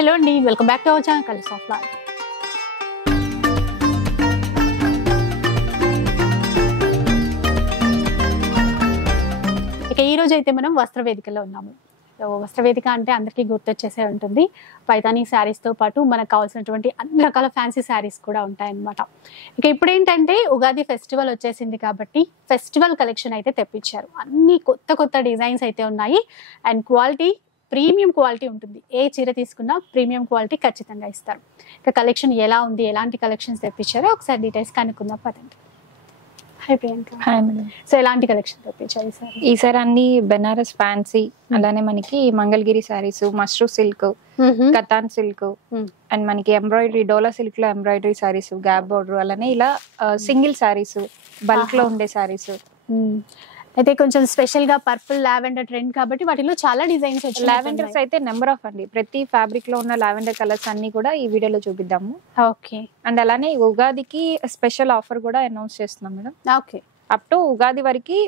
Hello అండి, welcome back to our channel colours of life. ఇక ఈ రోజు అయితే మనం వస్త్రవేదికలో ఉన్నాము. వస్త్రవేదిక అంటే అందరికీ గుర్తొచ్చేసే ఉంటుంది. పైతానీ శారీస్తో పాటు మనకు కావాల్సినటువంటి అన్ని రకాల ఫ్యాన్సీ శారీస్ కూడా ఉంటాయన్నమాట. ఇక ఇప్పుడు ఏంటంటే ఉగాది ఫెస్టివల్ వచ్చేసింది కాబట్టి ఫెస్టివల్ కలెక్షన్ అయితే తెప్పించారు. అన్ని కొత్త కొత్త డిజైన్స్ అయితే ఉన్నాయి అండ్ క్వాలిటీ ప్రీమియం క్వాలిటీ ఉంటుంది. ఏ చీర తీసుకున్నా ప్రీమియం క్వాలిటీ ఖచ్చితంగా ఇస్తారు. ఇక కలెక్షన్ ఎలా ఉంది, ఎలాంటి కలెక్షన్స్ తెప్పించారో ఒకసారి డీటెయిల్స్ కనుక్కుందాం పదండి. Hi Priyanka. Hi madam. So ఎలాంటి కలెక్షన్ తెప్పించారు సార్? ఈసారి అన్ని బెనారస్ ఫ్యాన్సీ, అలానే మనకి Mangalagiri saris, mashru silk, katan silk and మనకి ఎంబ్రాయిడరీ, డోలా సిల్క్ లో ఎంబ్రాయిడరీ శారీస్, గ్యాప్ బోర్డర్, అలానే ఇలా సింగిల్ శారీస్, బల్క్ లో ఉండే శారీస్. అయితే కొంచెం స్పెషల్ గా పర్పుల్ లావెండర్ ట్రెండ్ కాబట్టి వాటిలో చాలా డిజైన్స్ వచ్చాయి. లావెండర్స్ అయితే నెంబర్ ఆఫ్ అండి. ప్రతి ఫ్యాబ్రిక్ లో ఉన్న లావెండర్ కలర్స్ అన్ని కూడా ఈ వీడియోలో చూపిద్దాము. ఓకే. అండ్ అలానే ఉగాదికి స్పెషల్ ఆఫర్ కూడా అనౌన్స్ చేస్తున్నాం madam. Okay. Up to Ugadi వరకు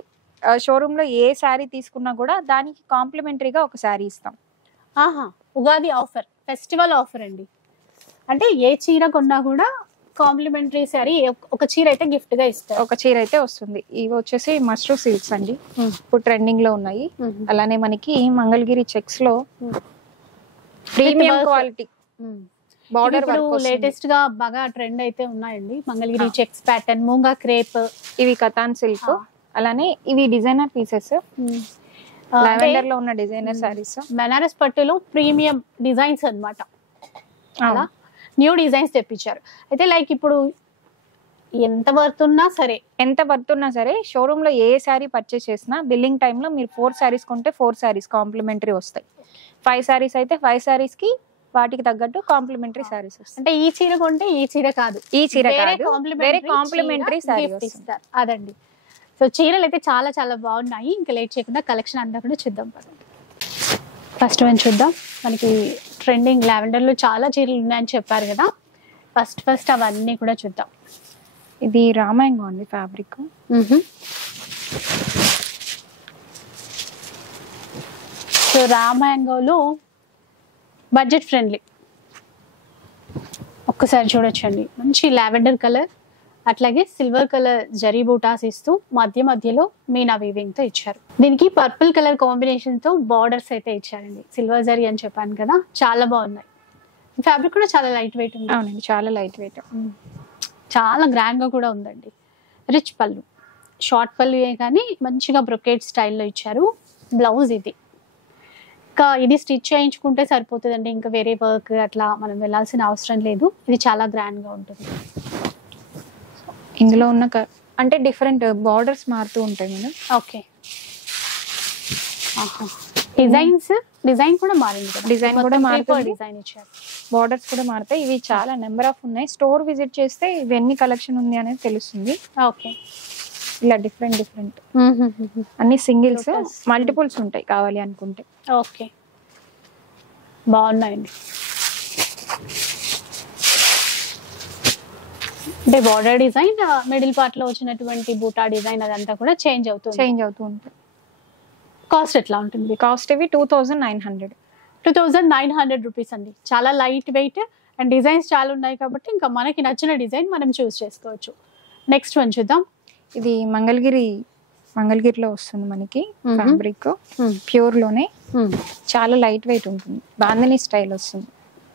షోరూమ్ లో ఏ శారీ తీసుకున్నా కూడా దానికి కాంప్లిమెంటరీగా ఒక శారీ ఇస్తాం. ఆహా, ఉగాది ఆఫర్, ఫెస్టివల్ ఆఫర్ అండి. అంటే ఏ చీర కొన్నా కూడా కాంప్లిమెంటరీ శారీ, ఒక చీర అయితే గిఫ్ట్ గా ఇస్తారు. ఒక చీర అయితే వస్తుంది. ఇవి వచ్చేసి మష్రూ సిల్క్స్ అండి, ఇప్పుడు ట్రెండింగ్ లో ఉన్నాయి. అలానే మనకి మంగళగిరి చెక్స్ లో ప్రీమియం క్వాలిటీ బార్డర్ లేటెస్ట్ గా బాగా ట్రెండ్ అయితే ఉన్నాయండి. మంగళగిరి చెక్స్ ప్యాటర్న్, మూంగా క్రేప్, ఇవి కతాన్ సిల్క్. అలానే ఇవి డిజైనర్ పీసెస్, లావెండర్ లో ఉన్న డిజైనర్ సారీస్. బెనారస్ పట్టులో ప్రీమియం డిజైన్స్ అన్నమాట. అలా న్యూ డిజైన్స్ తెప్పించారు. అయితే లైక్ ఇప్పుడు ఎంత వర్త్ ఉన్నా సరే షోరూమ్ లో ఏ శారీ పర్చేస్ చేసినా బిల్లింగ్ టైమ్ లో మీరు 4 శారీస్ కొంటే 4 శారీస్ కాంప్లిమెంటరీ వస్తాయి. 5 శారీస్ అయితే 5 శారీస్ కి వాటికి తగ్గట్టు కాంప్లిమెంటరీ శారీస్ వస్తాయి. అంటే ఈ చీర కొంటే ఈ చీర కాదు, వేరే కాంప్లిమెంటరీ శారీ ఇస్తారు. అదండి. సో చీరలు అయితే చాలా చాలా బాగున్నాయి. ఇంకా లేట్ చేయకుండా కలెక్షన్ అంతా కూడా చూద్దాం. ఫస్ట్ వన్ చూద్దాం. మనకి ట్రెండింగ్ లావెండర్ లో చాలా చీరలు ఉన్నాయని చెప్పారు కదా, ఫస్ట్ అవన్నీ కూడా చూద్దాం. ఇది రామాయంగం అండి ఫ్యాబ్రిక్. సో రామాయంగంలో బడ్జెట్ ఫ్రెండ్లీ, ఒక్కసారి చూడొచ్చండి. మంచి లావెండర్ కలర్, అట్లాగే సిల్వర్ కలర్ జరీ బూటాస్ ఇస్తూ మధ్యలో మీనా వీవింగ్ తో ఇచ్చారు. దీనికి పర్పుల్ కలర్ కాంబినేషన్ తో బార్డర్స్ అయితే ఇచ్చారండి. సిల్వర్ జరీ అని చెప్పాను కదా, చాలా బాగున్నాయి. ఫ్యాబ్రిక్ కూడా చాలా లైట్ వెయిట్ ఉంది. అవునండి, చాలా లైట్ వెయిట్, చాలా గ్రాండ్ గా కూడా ఉందండి. రిచ్ పళ్ళు, షార్ట్ పళ్ళు కానీ మంచిగా బ్రొకేట్ స్టైల్లో ఇచ్చారు. బ్లౌజ్ ఇది. ఇంకా ఇది స్టిచ్ చేయించుకుంటే సరిపోతుందండి, ఇంకా వేరే వర్క్ అట్లా మనం వెళ్ళాల్సిన అవసరం లేదు. ఇది చాలా గ్రాండ్ గా ఉంటుంది. ఇందులో ఉన్న అంటే డిఫరెంట్ బార్డర్స్ మారుతూ ఉంటాయి మేడం. ఓకే. డిజైన్ కూడా మారింది కదా, డిజైన్ కూడా మారుతుంది, డిజైన్ ఇచ్చారు, బార్డర్స్ కూడా మారుతాయి. ఇవి చాలా నెంబర్ ఆఫ్ ఉన్నాయి. స్టోర్ విజిట్ చేస్తే ఇవి ఎన్ని కలెక్షన్ ఉంది అనేది తెలుస్తుంది. ఓకే. ఇలా డిఫరెంట్ అన్ని సింగిల్స్, మల్టిపుల్స్ ఉంటాయి కావాలి అనుకుంటే. ఓకే, బాగున్నాయండి. అంటే బార్డర్ డిజైన్, మిడిల్ పార్ట్ లో వచ్చినటువంటి బూటా డిజైన్ అదంతా కూడా చేంజ్ అవుతూ ఉంటుంది. కాస్ట్ ఎట్లా ఉంటుంది? కాస్ట్ ఇవి 2900 రూపీస్ అండి. చాలా లైట్ వెయిట్ అండ్ డిజైన్స్ చాలా ఉన్నాయి కాబట్టి ఇంకా మనకి నచ్చిన డిజైన్ మనం చూస్ చేసుకోవచ్చు. నెక్స్ట్ వన్ చూద్దాం. ఇది మంగళగిరిలో వస్తుంది మనకి ఫ్యాబ్రిక్, ప్యూర్ లోనే చాలా లైట్ వెయిట్ ఉంటుంది. బాందిని స్టైల్ వస్తుంది,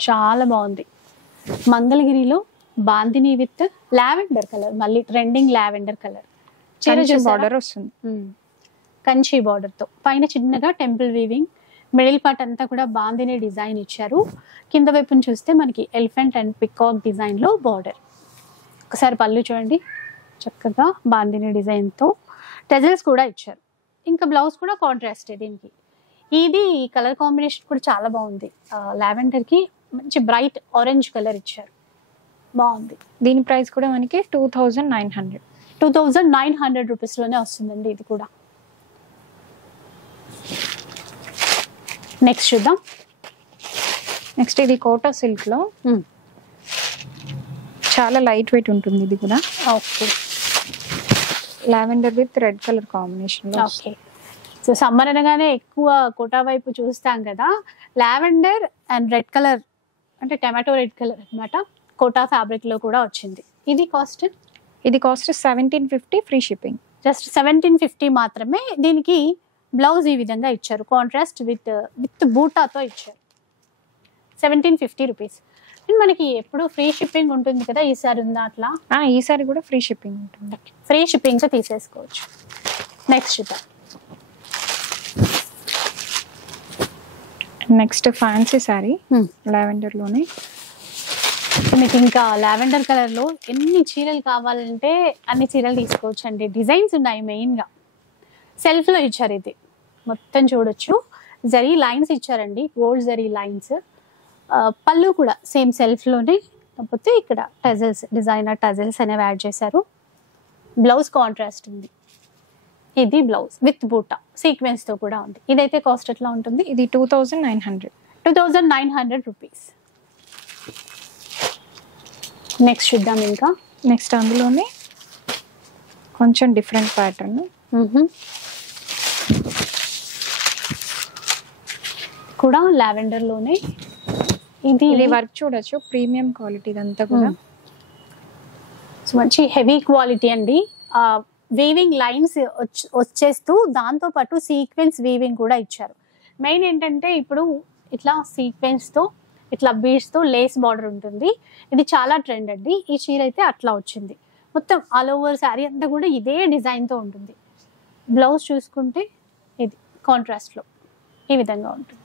చాలా బాగుంది. మంగళగిరిలో బాందిని విత్ లావెండర్ కలర్, మళ్ళీ ట్రెండింగ్ లావెండర్ కలర్. బార్డర్ వస్తుంది, కంచి బార్డర్ తో, పైన చిన్నగా టెంపుల్ వీవింగ్, మిడిల్ పార్ట్ అంతా కూడా బాందిని డిజైన్ ఇచ్చారు. కింద వైపుని చూస్తే మనకి ఎలిఫెంట్ అండ్ పికాక్ డిజైన్ లో బార్డర్. ఒకసారి పళ్ళు చూడండి, చక్కగా బాందిని డిజైన్ తో టెజల్స్ కూడా ఇచ్చారు. ఇంకా బ్లౌజ్ కూడా కాంట్రాస్ట్ దీనికి. ఇది కలర్ కాంబినేషన్ కూడా చాలా బాగుంది. లావెండర్ కి మంచి బ్రైట్ ఆరెంజ్ కలర్ ఇచ్చారు, బాగుంది. దీని ప్రైస్ కూడా మనకి 2900 రూపీస్ లోనే వస్తుందండి ఇది కూడా. నెక్స్ట్ చూద్దాం. నెక్స్ట్ ఇది కోటా సిల్క్ లో చాలా లైట్ వెయిట్ ఉంటుంది. ఇది కూడా okay, lavender with red colour combination లో. ఓకే. సో సమ్మర్ అనగానే ఎక్కువ కోటా వైపు చూస్తాం కదా, లావెండర్ అండ్ రెడ్ కలర్ అంటే టమాటో రెడ్ కలర్ అన్నమాట. కోటా ఫ్యాబ్రిక్ లో కూడా వచ్చింది. ఇది కాస్ట్ ఇది కాస్ట్ 1750 ఫ్రీ షిప్పింగ్. జస్ట్ 1750 మాత్రమే. దీనికి బ్లౌజ్ ఈ విధంగా ఇచ్చారు, కాంట్రాస్ట్ విత్ బూటాతో ఇచ్చారు. 1750 రూపీస్. అండ్ మనకి ఎప్పుడు ఫ్రీ షిప్పింగ్ ఉంటుంది కదా, ఈసారి ఉందా అట్లా? ఈసారి కూడా ఫ్రీ షిప్పింగ్ ఉంటుంది. ఫ్రీ షిప్పింగ్ తో తీసేసుకోవచ్చు. నెక్స్ట్ చూద్దాం. నెక్స్ట్ ఫ్యాన్సీ శారీ లావెండర్ లోనే. మీకు ఇంకా లావెండర్ కలర్ లో ఎన్ని చీరలు కావాలంటే అన్ని చీరలు తీసుకోవచ్చు అండి. డిజైన్స్ ఉన్నాయి, మెయిన్ గా సెల్ఫ్ లో ఇచ్చారు. ఇది మొత్తం చూడొచ్చు, జరీ లైన్స్ ఇచ్చారండి, గోల్డ్ జరీ లైన్స్. పళ్ళు కూడా సేమ్ సెల్ఫ్ లోనే, కాకపోతే ఇక్కడ టజల్స్, డిజైనర్ టజల్స్ అనేవి యాడ్ చేశారు. బ్లౌజ్ కాంట్రాస్ట్ ఉంది. ఇది బ్లౌజ్ విత్ బూటా సీక్వెన్స్ తో కూడా ఉంది. ఇదైతే కాస్ట్ ఎట్లా ఉంటుంది? ఇది 2900 రూపీస్. నెక్స్ట్ చూద్దాం. ఇంకా నెక్స్ట్ అందులోనే కొంచెం డిఫరెంట్ ప్యాటర్న్ కూడా లావెండర్ లోనే. ఇది వర్క్ చూడొచ్చు, ప్రీమియం క్వాలిటీ ఇదంతా కూడా. మంచి హెవీ క్వాలిటీ అండి. వీవింగ్ లైన్స్ వచ్చేస్తూ దాంతో పాటు సీక్వెన్స్ వీవింగ్ కూడా ఇచ్చారు. మెయిన్ ఏంటంటే ఇప్పుడు ఇట్లా సీక్వెన్స్ తో, ఇట్లా బీడ్స్ తో లేస్ బార్డర్ ఉంటుంది. ఇది చాలా ట్రెండ్ అండి. ఈ చీర అయితే అట్లా వచ్చింది. మొత్తం ఆల్ ఓవర్ శారీ అంతా కూడా ఇదే డిజైన్ తో ఉంటుంది. బ్లౌజ్ చూసుకుంటే ఇది కాంట్రాస్ట్ లో ఈ విధంగా ఉంటుంది.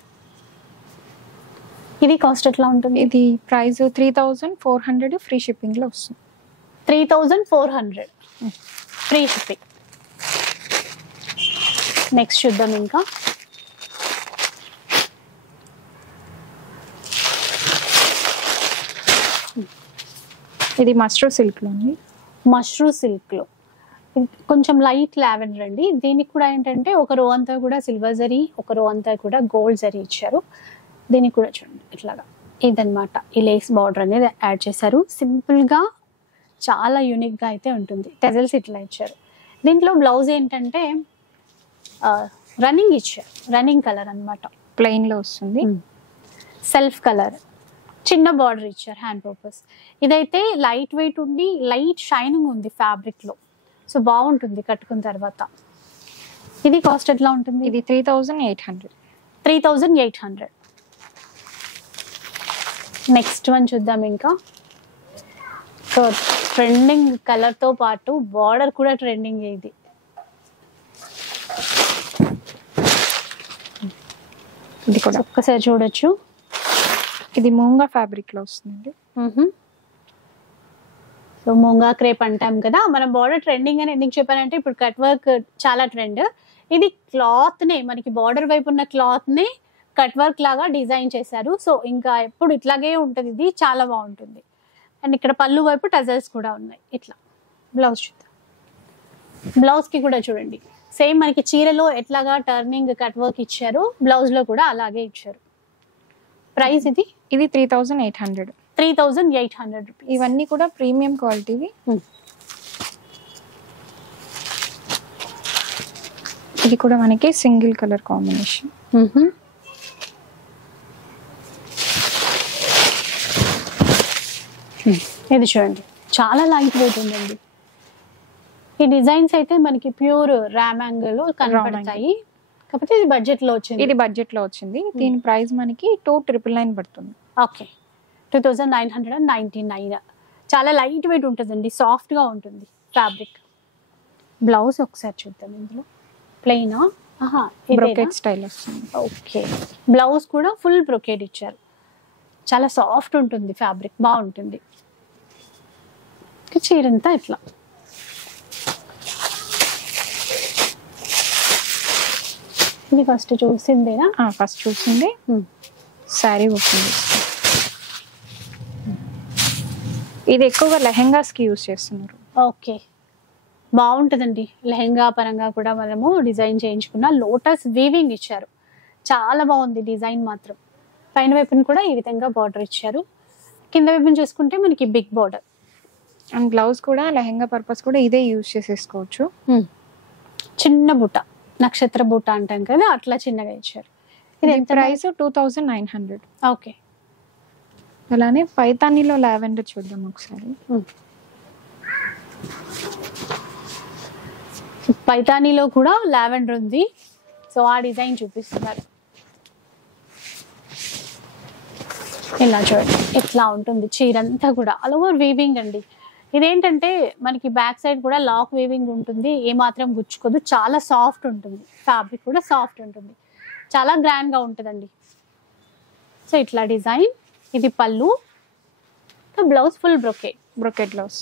ఇది కాస్ట్ ఎట్లా ఉంటుంది? ఇది ప్రైస్ 3400 ఫ్రీ షిప్పింగ్ లో వస్తుంది. 3400 ఫ్రీ షిప్పింగ్. నెక్స్ట్ చూద్దాం. ఇంకా ఇది మష్రూ సిల్క్ లో ఉంది. మష్రూ సిల్క్ లో కొంచెం లైట్ లావెండర్ అండి. దీనికి కూడా ఏంటంటే ఒక రో అంతా కూడా సిల్వర్ జరీ, ఒక రో అంతా కూడా గోల్డ్ జరీ ఇచ్చారు. దీనికి కూడా చూడండి ఇట్లాగా ఇదన్నమాట. ఈ లేస్ బార్డర్ అనేది యాడ్ చేశారు. సింపుల్ గా చాలా యూనిక్ గా అయితే ఉంటుంది. టెజల్స్ ఇట్లా ఇచ్చారు. దీంట్లో బ్లౌజ్ ఏంటంటే రన్నింగ్ ఇచ్చారు, రన్నింగ్ కలర్ అన్నమాట. ప్లెయిన్ లో వస్తుంది. సెల్ఫ్ కలర్, చిన్న బార్డర్ ఇచ్చారు హ్యాండ్ పర్పస్. ఇదైతే లైట్ వెయిట్ ఉండి లైట్ షైనింగ్ ఉంది ఫ్యాబ్రిక్ లో, సో బాగుంటుంది కట్టుకున్న తర్వాత. ఇది కాస్ట్ ఎట్లా ఉంటుంది? ఇది 3800. 3800. నెక్స్ట్ వన్ చూద్దాం. ఇంకా ట్రెండింగ్ కలర్ తో పాటు బార్డర్ కూడా ట్రెండింగ్. ఇది కూడా ఒక్కసారి చూడొచ్చు. ఇది మూంగా ఫ్యాబ్రిక్ లో వస్తుంది. సో మూంగా క్రేప్ అంటాం కదా మనం. బార్డర్ ట్రెండింగ్ అని ఎందుకు చెప్పానంటే ఇప్పుడు కట్ వర్క్ చాలా ట్రెండ్. ఇది క్లాత్ నే, మనకి బార్డర్ వైపు ఉన్న క్లాత్ నే కట్ వర్క్ లాగా డిజైన్ చేశారు. సో ఇంకా ఎప్పుడు ఇట్లాగే ఉంటుంది. ఇది చాలా బాగుంటుంది. అండ్ ఇక్కడ పళ్ళు వైపు టజల్స్ కూడా ఉన్నాయి. ఇట్లా బ్లౌజ్ చూద్దాం. బ్లౌజ్ కి కూడా చూడండి సేమ్ మనకి చీరలో ఎట్లాగా టర్నింగ్ కట్ వర్క్ ఇచ్చారు, బ్లౌజ్ లో కూడా అలాగే ఇచ్చారు. ప్రైస్ ఇది 3800. 3800 రూపీస్. ఇవన్నీ కూడా ప్రీమియం క్వాలిటీవి. ఇది కూడా మనకి సింగిల్ కలర్ కాంబినేషన్. ఇది చూడండి చాలా లైట్ వెయిట్ ఉందండి. ఈ డిజైన్స్ అయితే మనకి ప్యూర్ రామాంగలో కనబడతాయి. కాకపోతే ఇది బడ్జెట్ లో వచ్చింది. ఇది బడ్జెట్ లో వచ్చింది. దీని ప్రైస్ మనకి 2999 పడుతుంది. ఓకే, 2999. చాలా లైట్ వెయిట్ ఉంటుందండి, సాఫ్ట్ గా ఉంటుంది ఫ్యాబ్రిక్. బ్లౌజ్ ఒకసారి చూద్దాం. ఇందులో ప్లెయినా, బ్రోకెట్ స్టైల్ వస్తుంది. ఓకే, బ్లౌజ్ కూడా ఫుల్ బ్రోకెట్ ఇచ్చారు. చాలా సాఫ్ట్ ఉంటుంది ఫ్యాబ్రిక్, బాగుంటుంది. చీరంతా ఇట్లా. ఇది ఫస్ట్ చూసిందేనా? ఫస్ట్ చూసింది శారీ వస్తుంది. ఇది ఎక్కువగా లెహెంగాస్ కి యూస్ చేస్తున్నారు. ఓకే, బాగుంటుందండి. లెహెంగా పరంగా కూడా మనము డిజైన్ చేయించుకున్న లోటస్ వీవింగ్ ఇచ్చారు. చాలా బాగుంది డిజైన్ మాత్రం. పైన వైపున కూడా ఈ విధంగా బార్డర్ ఇచ్చారు. కింద వైపున చూసుకుంటే మనకి బిగ్ బార్డర్. అండ్ బ్లౌజ్ కూడా లెహెంగా పర్పస్ కూడా ఇదే యూజ్ చేసేసుకోవచ్చు. చిన్న బుట్ట, నక్షత్ర బుట్ట అంటాం కదా, అట్లా చిన్నగా ఇచ్చారు. ఇది ఎంత ప్రైస్ 2900. ఓకే, అలానే పైతానీలో లావెండర్ చూద్దాం ఒకసారి. పైతానీలో కూడా లావెండర్ ఉంది. సో ఆ డిజైన్ చూపిస్తున్నారు. ఇలా చూడండి ఇట్లా ఉంటుంది చీర అంతా కూడా ఆల్ ఓవర్ వీవింగ్ అండి. ఇదేంటంటే మనకి బ్యాక్ సైడ్ కూడా లాక్ వీవింగ్ ఉంటుంది, ఏమాత్రం గుచ్చుకోదు, చాలా సాఫ్ట్ ఉంటుంది, ఫ్యాబ్రిక్ కూడా సాఫ్ట్ ఉంటుంది, చాలా గ్రాండ్ గా ఉంటుందండి. సో ఇట్లా డిజైన్. ఇది పళ్ళు, బ్లౌజ్ ఫుల్ బ్రొకెట్ బ్లౌజ్.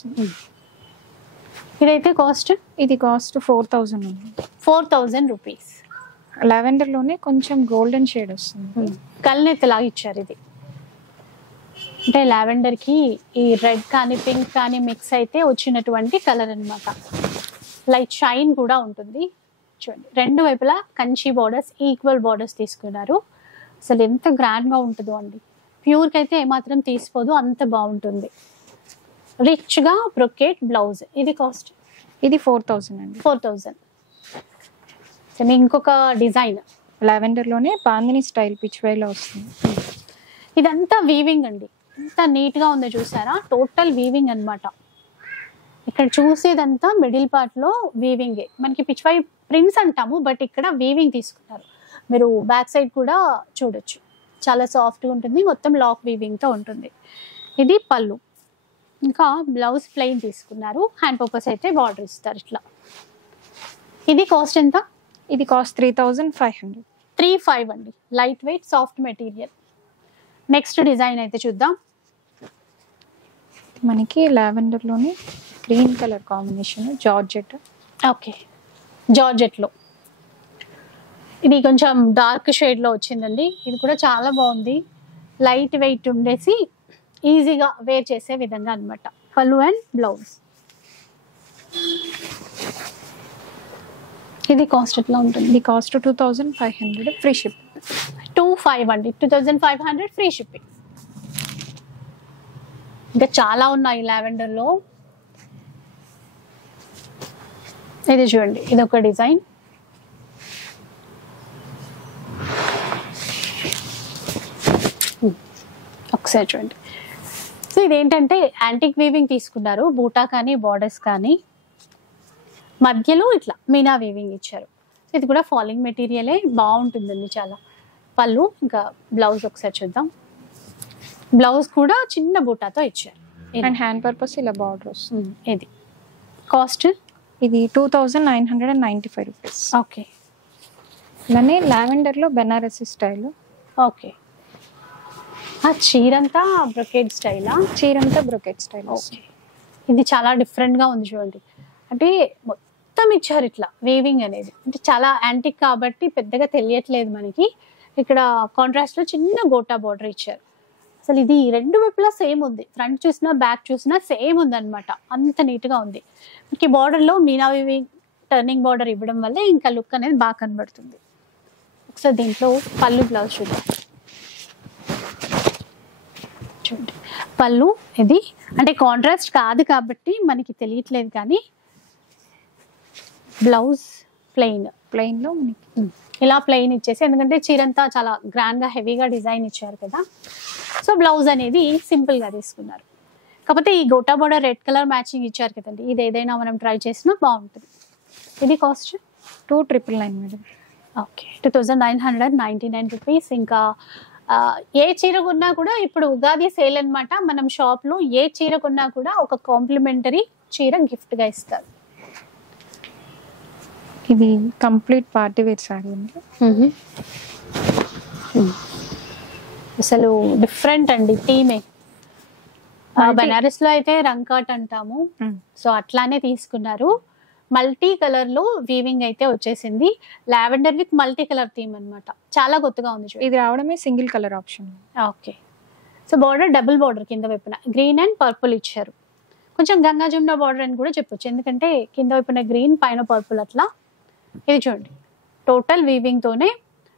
ఇదైతే కాస్ట్, ఇది కాస్ట్ 4000 ఉంది. 4000 రూపీస్. లావెండర్ లోనే కొంచెం గోల్డెన్ షేడ్ వస్తుంది, కల్నెత్తలాగా ఇచ్చారు. ఇది అంటే లావెండర్ కి ఈ రెడ్ కానీ పింక్ కానీ మిక్స్ అయితే వచ్చినటువంటి కలర్ అన్నమాట. లైట్ షైన్ కూడా ఉంటుంది. చూడండి రెండు వైపులా కంచి బార్డర్స్, ఈక్వల్ బార్డర్స్ తీసుకున్నారు. అసలు ఎంత గ్రాండ్ గా ఉంటుందో అండి. ప్యూర్ కి అయితే ఏమాత్రం తీసిపోదు, అంత బాగుంటుంది. రిచ్ గా బ్రొకెట్ బ్లౌజ్. ఇది కాస్ట్, ఇది 4000 అండి. 4000. ఇంకొక డిజైన్ లావెండర్ లోనే బాందిని స్టైల్ పిచ్ వేలో వస్తుంది. ఇదంతా వీవింగ్ అండి, ఎంత నీట్ గా ఉందో చూసారా, టోటల్ వీవింగ్ అన్నమాట. ఇక్కడ చూసేదంతా మిడిల్ పార్ట్ లో వీవింగే. మనకి పిచ్ వై ప్రింట్స్ అంటాము, బట్ ఇక్కడ వీవింగ్ తీసుకున్నారు. మీరు బ్యాక్ సైడ్ కూడా చూడొచ్చు, చాలా సాఫ్ట్ గా ఉంటుంది, మొత్తం లాక్ వీవింగ్ తో ఉంటుంది. ఇది పళ్ళు. ఇంకా బ్లౌజ్ ప్లెయిన్ తీసుకున్నారు, హ్యాండ్ పర్పస్ అయితే బార్డర్ ఇస్తారు ఇట్లా. ఇది కాస్ట్ ఎంత? ఇది కాస్ట్ 3500. 35 అండి. Light weight soft material. Next design అయితే చూద్దాం. మనకి లావెండర్ లోనే green colour combination, georgette. Okay, georgette లో ఇది కొంచెం డార్క్ షేడ్ లో వచ్చిందండి. ఇది కూడా చాలా బాగుంది, లైట్ వెయిట్ ఉండేసి ఈజీగా వేర్ చేసే విధంగా అన్నమాట. పళ్ళు అండ్ బ్లౌజ్. ఇది కాస్ట్ ఎట్లా ఉంటుంది? ఇది కాస్ట్ 2500 ఫ్రీ షిప్. 25 అండి, 2500 ఫ్రీ షిప్పింగ్. ఇంకా చాలా ఉన్నాయి లావెండర్ లో. ఇది చూడండి, ఇది ఒక డిజైన్. ఒకసారి చూడండి. సో ఇదేంటంటే యాంటిక్ వీవింగ్ తీసుకున్నారు, బూటా కానీ బార్డర్స్ కానీ, మధ్యలో ఇట్లా మీనా వీవింగ్ ఇచ్చారు. ఇది కూడా ఫాలింగ్ మెటీరియలే, బాగుంటుందండి చాలా. పళ్ళు ఇంకా బ్లౌజ్ ఒకసారి చూద్దాం. బ్లౌజ్ కూడా చిన్న బూటాతో ఇచ్చారు అండ్ హ్యాండ్ పర్పస్ ఇలా బార్డర్ వస్తుంది. ఇది కాస్ట్, ఇది 2995 రూపీస్. ఓకే. అలానే లావెండర్ లో బెనారసి స్టైల్. ఓకే, ఆ చీరంతా బ్రొకెట్ స్టైలా? చీరంతా బ్రొకెట్ స్టైల్. ఓకే, ఇది చాలా డిఫరెంట్ గా ఉంది చూడండి. అంటే మొత్తం ఇచ్చారు ఇట్లా వీవింగ్ అనేది. అంటే చాలా యాంటిక్ కాబట్టి పెద్దగా తెలియట్లేదు మనకి. ఇక్కడ కాంట్రాస్ట్ లో చిన్న గోటా బార్డర్ ఇచ్చారు. అసలు ఇది రెండు వైపులా సేమ్ ఉంది, ఫ్రంట్ చూసినా బ్యాక్ చూసినా సేమ్ ఉంది అనమాట, అంత నీట్ గా ఉంది. మనకి బార్డర్ లో మీనా వీవింగ్ టర్నింగ్ బార్డర్ ఇవ్వడం వల్ల ఇంకా లుక్ అనేది బాగా కనబడుతుంది. ఒకసారి దీంట్లో పళ్ళు బ్లౌజ్ చూద్దాం. చూడండి పళ్ళు, ఇది అంటే కాంట్రాస్ట్ కాదు కాబట్టి మనకి తెలియట్లేదు, కానీ బ్లౌజ్ ప్లెయిన్ లో ఇలా ప్లెయిన్ ఇచ్చేసి, ఎందుకంటే చీరంతా చాలా గ్రాండ్ గా హెవీగా డిజైన్ ఇచ్చారు కదా, సో బ్లౌజ్ అనేది సింపుల్ గా తీసుకున్నారు. కాకపోతే ఈ gota border red colour matching ఇచ్చారు కదండి, ఇది ఏదైనా మనం ట్రై చేసినా బాగుంటుంది. ఇది కాస్ట్ 2999 మేడం. Okay, 2999 rupees. ఇంకా ఏ చీర కొన్నా కూడా ఇప్పుడు ఉగాది సేల్ అన్నమాట, మనం షాప్ లో ఏ చీర కొన్నా కూడా ఒక కాంప్లిమెంటరీ చీర గిఫ్ట్ గా ఇస్తారు. ఇది కంప్లీట్ పార్టీ వేర్ సారీ అండి. అసలు డిఫరెంట్ అండి థీమే. బనారస్ లో అయితే రంకాట్ అంటాము, సో అట్లానే తీసుకున్నారు. మల్టీ కలర్ లో వీవింగ్ అయితే వచ్చేసింది, lavender with multi colour theme అన్నమాట. చాలా కొత్తగా ఉంది. ఇది రావడమే single colour option. Okay, so border double border కింద వైపున గ్రీన్ అండ్ పర్పుల్ ఇచ్చారు. కొంచెం గంగా జమున బార్డర్ అని కూడా చెప్పొచ్చు, ఎందుకంటే కింద వైపున గ్రీన్ పైన పర్పుల్ అట్లా. ఇది చూడండి టోటల్ వీవింగ్ తోనే,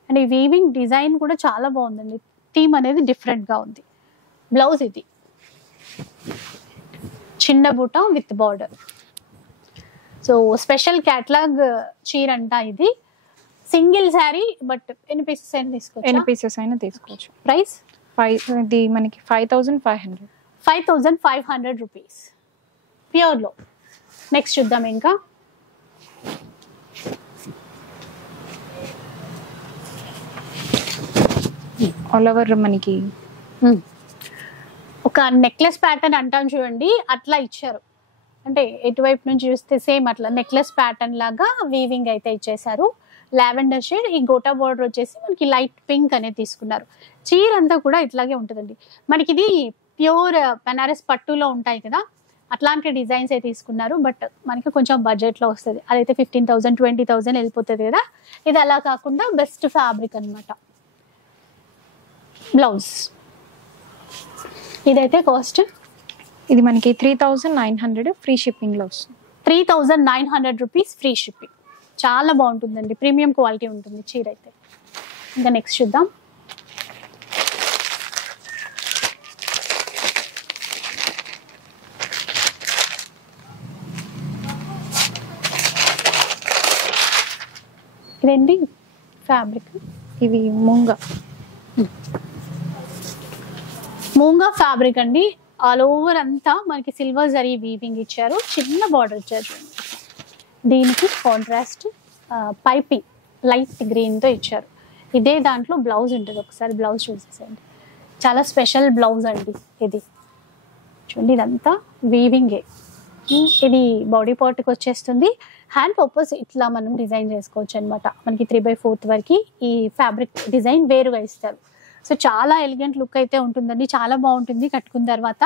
అండ్ ఈ వీవింగ్ డిజైన్ కూడా చాలా బాగుందండి, థీమ్ అనేది డిఫరెంట్ గా ఉంది. బ్లౌజ్ ఇది చిన్న బూట with border. So special catalogue చీర అంట ఇది. సింగిల్ శారీ, బట్ ఎన్ని పీసెస్ అయినా తీసుకోవచ్చు. ఎన్ని పీసెస్ అయినా తీసుకోవచ్చు. ప్రైస్ ఇది మనకి 5500. 5500 రూపీస్ ప్యూర్లో. నెక్స్ట్ చూద్దాం ఇంకా. ఆల్ ఓవర్ మనకి ఒక నెక్లెస్ ప్యాటర్న్ అంటాం చూడండి, అట్లా ఇచ్చారు. అంటే ఎటువైపు నుంచి చూస్తే సేమ్ అట్లా నెక్లెస్ ప్యాటర్న్ లాగా వీవింగ్ అయితే ఇచ్చేసారు. లావెండర్ షేడ్, ఈ గోటా బోర్డర్ వచ్చేసి మనకి లైట్ పింక్ అనేది తీసుకున్నారు. చీర అంతా కూడా ఇట్లాగే ఉంటుందండి. మనకి ఇది ప్యూర్ బనారస్ పట్టులో ఉంటాయి కదా, అట్లాంటి డిజైన్స్ అయితే తీసుకున్నారు. బట్ మనకి కొంచెం బడ్జెట్లో వస్తుంది. అదైతే 15,000 20,000 వెళ్ళిపోతుంది కదా. ఇది అలా కాకుండా బెస్ట్ ఫ్యాబ్రిక్ అనమాట. బ్లౌజ్ ఇదైతే కాస్ట్ ఇది మనకి 3900 ఫ్రీ షిప్పింగ్ లో వస్తుంది. 3900 రూపీస్ ఫ్రీ షిప్పింగ్. చాలా బాగుంటుందండి, ప్రీమియం క్వాలిటీ ఉంటుంది చీర అయితే. ఇంకా నెక్స్ట్ చూద్దాం. ఇదేంటి ఫ్యాబ్రిక్? ఇది మూంగా ఫ్యాబ్రిక్ అండి. ఆల్ ఓవర్ అంతా మనకి సిల్వర్ జరీ వీవింగ్ ఇచ్చారు, చిన్న బార్డర్ ఇచ్చారు చూడండి. దీనికి కాంట్రాస్ట్ పైపింగ్ లైట్ గ్రీన్తో ఇచ్చారు. ఇదే దాంట్లో బ్లౌజ్ ఉంటుంది, ఒకసారి బ్లౌజ్ చూసేసండి. చాలా స్పెషల్ బ్లౌజ్ అండి ఇది. చూడండి ఇదంతా వీవింగే. ఇది బాడీ పార్ట్కి వచ్చేస్తుంది. హ్యాండ్ పర్పస్ ఇట్లా మనం డిజైన్ చేసుకోవచ్చు అనమాట. మనకి 3/4 వరకు ఈ ఫ్యాబ్రిక్ డిజైన్ వేరుగా ఇస్తారు. సో చాలా ఎలిగెంట్ లుక్ అయితే ఉంటుందండి, చాలా బాగుంటుంది కట్టుకున్న తర్వాత.